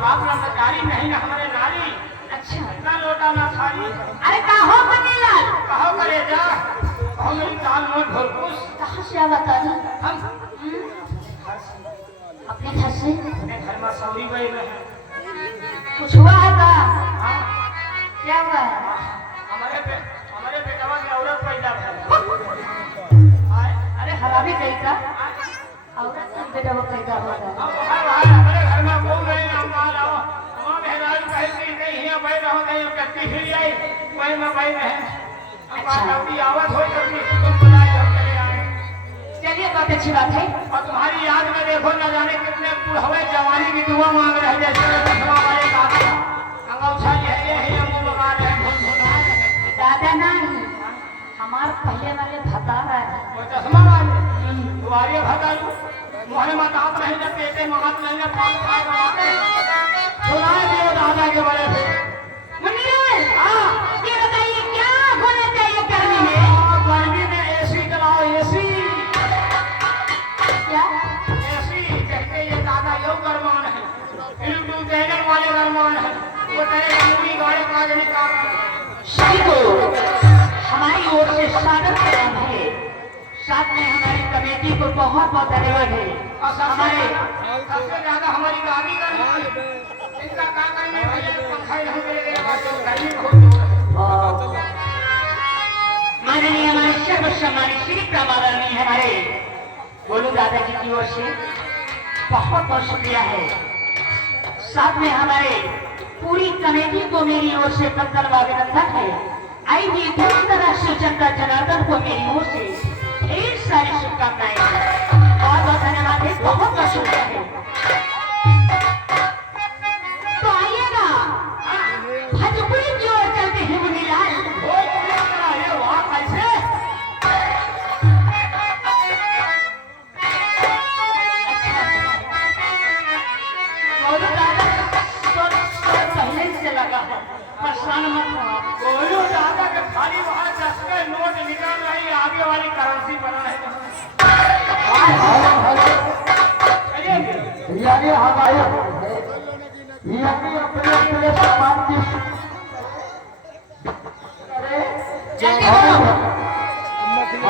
बाप ना गाड़ी नहीं ना हमारे नारी। अच्छा ना लोटा ना थाली। अरे कहो बनीलाल कहो करे जा कहो मेरी दाल में ढोलपुस। कहाँ से आवा तानी हम अपने घर से अपने घर में सौरी गई है। कुछ हुआ है का हाँ क्या हुआ है हमारे बेटवा की औरत पैदा अरे हरामी कहीं का औरत से बेटा वो पैदा होगा हमारे घर में बहू नहीं नाम आओ वहाँ मेहराज कहती नहीं है भाई रहो नहीं कट्टी फिर आई वही में भाई बहन आवत हो तुम बुलाए हम चले आए। चलिए बहुत अच्छी बात है और तुम्हारी याद में देखो न जाने कितने बुढ़वे जवानी की दुआ मांग रहे जैसे हमारे अंगौछा ये है मुंह लगा रहे दादा नहीं हमारे पहले वाले भतार है वो चश्मा वाले दुआरे भगालू मोहन मत आप नहीं जब पेटे महत नहीं जब पान खाए कमाते सुनाए दियो दादा के बड़े से मुनीर हाँ ये बताइए क्या होना चाहिए गर्मी में गर्मी में एसी चलाओ एसी क्या एसी कहते ये दादा यो गरमान है यूट्यूब चैनल वाले गरमान है वो तेरे मूवी गाड़ी कागड़ी का सभी को हमारी ओर से स्वागत करना है साथ में हमारी कमेटी को बहुत बहुत धन्यवाद है और सबसे ज्यादा हमारी गाड़ी गरमान इनका क्या करने भैया पंखा ही नहीं मिलेगा गर्मी बहुत माननीय हमारे सर्व सम्मानित श्री प्रमादरणीय हमारे गोलू दादाजी की ओर से बहुत बहुत शुक्रिया है साथ में हमारे पूरी कमेटी को मेरी ओर से बंदन अभिनंदन है आई भी राष्ट्रीय जनता जनार्दन को मेरी ओर से ढेर सारी शुभकामनाएं बहुत बहुत धन्यवाद है बहुत बहुत शुक्रिया है तो आइएगा भजपुरी की ओर चलते हैं मुनीलाल ये वहाँ कैसे गोलू दादा तो पहले से लगा है परेशान मत हो गोलू दादा के खाली वहाँ 10 के नोट निकाल रही आगे वाली करेंसी बना है यानी हमारे यानी अपने अपने समाज की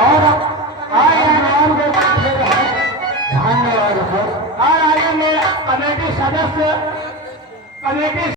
और धन्यवाद और आगे मेरे कमेटी सदस्य कमेटी